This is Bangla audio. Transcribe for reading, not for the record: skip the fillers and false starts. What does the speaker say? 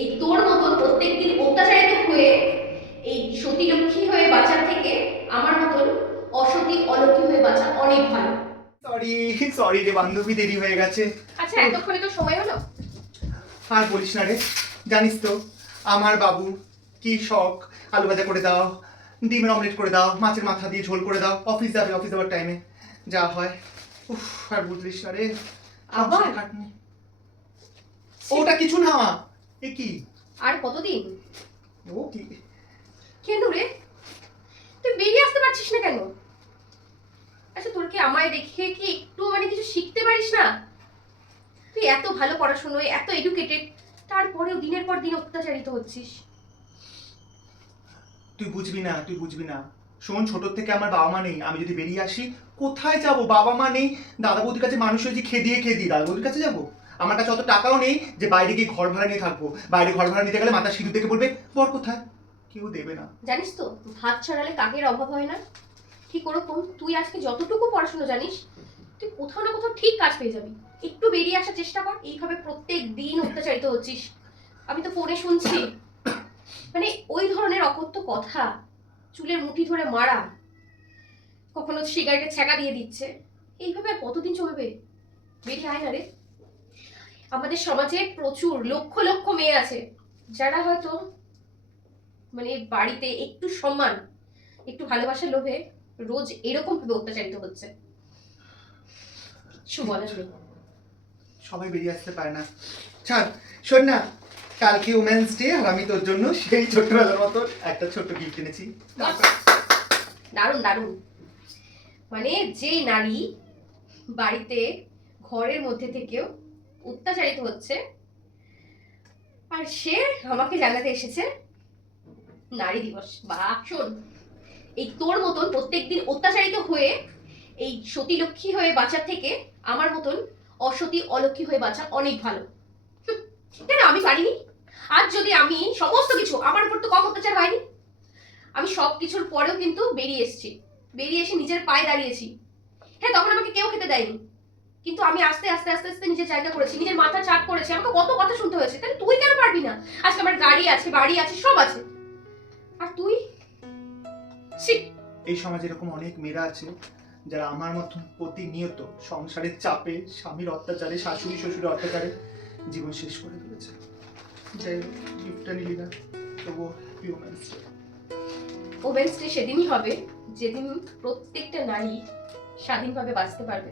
এই তোর মতন প্রত্যেকদিন অত্যাচারিত হয়ে এই সতী লক্ষ্মী হয়ে বাঁচার থেকে আমার মতন অসতী অলক্ষ্মী হয়ে বাঁচা অনেক ভালো। সরি সরি রে বান্ধবী, দেরি হয়ে গেছে। আচ্ছা, এতক্ষণে তো সময় হলো। আর বলিস না রে, জানিস তো আমার বাবু কি শখ, আলু ভাজা করে দাও, ডিমের অমলেট করে দাও, মাছের মাথা দিয়ে ঝোল করে দাও, অফিস যাওয়ার টাইমে যা হয়। উফ, আর বুঝলিস না রে, আবার? সংসারে খাটনি। ওটা কিছু না, এ কি? আর কতদিন? ও কি? কেন রে, তুই বেরিয়ে আসতে পারছিস না কেন? আচ্ছা, তোর কি আমায় দেখে কি একটু কিছু শিখতে পারিস না? তুই এত ভালো পড়াশোনায় এত এডুকেটেড, তারপরেও দিনের পর দিন অত্যাচারিত হচ্ছিস। তুই বুঝবি না। শোন, ছোট থেকে আমার বাবা মা নেই, আমি যদি বেরিয়ে আসি কোথায় যাব? বাবা মা নেই, দাদা বৌদির কাছে মানুষ হয়েছি খেদিয়ে দাদা বৌদির কাছে যাব? আমার কাছে অত টাকাও নেই যে বাইরে গিয়ে ঘর ভাড়া নিয়ে থাকবো। বাইরে ঘর ভাড়া নিতে গেলে মাথা সিঁদুর দেখে বলবে বর কোথায়, কেউ দেবে না। জানিস তো, ভাত ছড়ালে কাকের অভাব হয় না, ঠিক ওরকম তুই আজকে যতটুকু পড়াশোনা জানিস, তুই কোথাও না কোথাও ঠিক কাজ পেয়ে যাবি। একটু বেরিয়ে আসার চেষ্টা কর। এইভাবে প্রত্যেক দিন অত্যাচারিত হচ্ছিস, আমি তো ফোনে শুনছি। ওই ধরনের অকথ্য কথা, চুলের মুঠি ধরে মারা, কখনো সিগারেটের ছ্যাঁকা দিয়ে দিচ্ছে, এইভাবে আর কতদিন চলবে? বেরিয়ে আয় না রে। আমাদের সমাজে প্রচুর লক্ষ লক্ষ মেয়ে আছে যারা হয়তো বাড়িতে একটু সম্মান, একটু ভালোবাসার লোভে রোজ এরকম ভাবে অত্যাচারিত হচ্ছে। কিছু বলার নেই। সবাই বেরিয়ে আসতে পারে না। ছাড়, শোন না, কালকে উমেন্স ডে, আর আমি তোর জন্য সেই ছোট্টবেলার মতো একটা ছোট্ট গিফট এনেছি। দারুণ দারুণ। যে নারী বাড়িতে ঘরের মধ্যে থেকেও অত্যাচারিত হচ্ছে, আর সে আমাকে জানাতে এসেছে নারী দিবস। বা শোন, এই তোর মতন প্রত্যেকদিন অত্যাচারিত হয়ে এই সতী লক্ষ্মী হয়ে বাঁচার থেকে আমার মতন অসতী অলক্ষ্মী হয়ে বাঁচা অনেক ভালো। কেন আমি পারিনি? আজ যদি আমি সমস্ত কিছু, আমার উপর তো কম অত্যাচার হয়নি। আমি সব কিছুর পরেও কিন্তু বেরিয়ে এসে নিজের পায়ে দাঁড়িয়েছি। হ্যাঁ, তখন আমাকে কেউ খেতে দেয়নি, কিন্তু আমি আস্তে আস্তে আস্তে আস্তে নিজের জায়গা করেছি, নিজের মাথা চাপ করেছি। আমাকে কত কথা শুনতে হয়েছে, তাহলে তুই কেন পারবি না? আজকে আমার গাড়ি আছে, বাড়ি আছে, সব আছে, আর তুই? এই সমাজে এরকম অনেক মেয়েরা আছে যারা আমার মতন প্রতিনিয়ত সংসারের চাপে, স্বামীর অত্যাচারে, শাশুড়ি শ্বশুরের অত্যাচারে জীবন শেষ করে ফেলেছে। যাই হোক, গিফটটা নিলি না, তবুও উমেন্স ডে। ওমেন্স ডে সেদিনই হবে যেদিন প্রত্যেকটা নারী স্বাধীনভাবে বাঁচতে পারবে।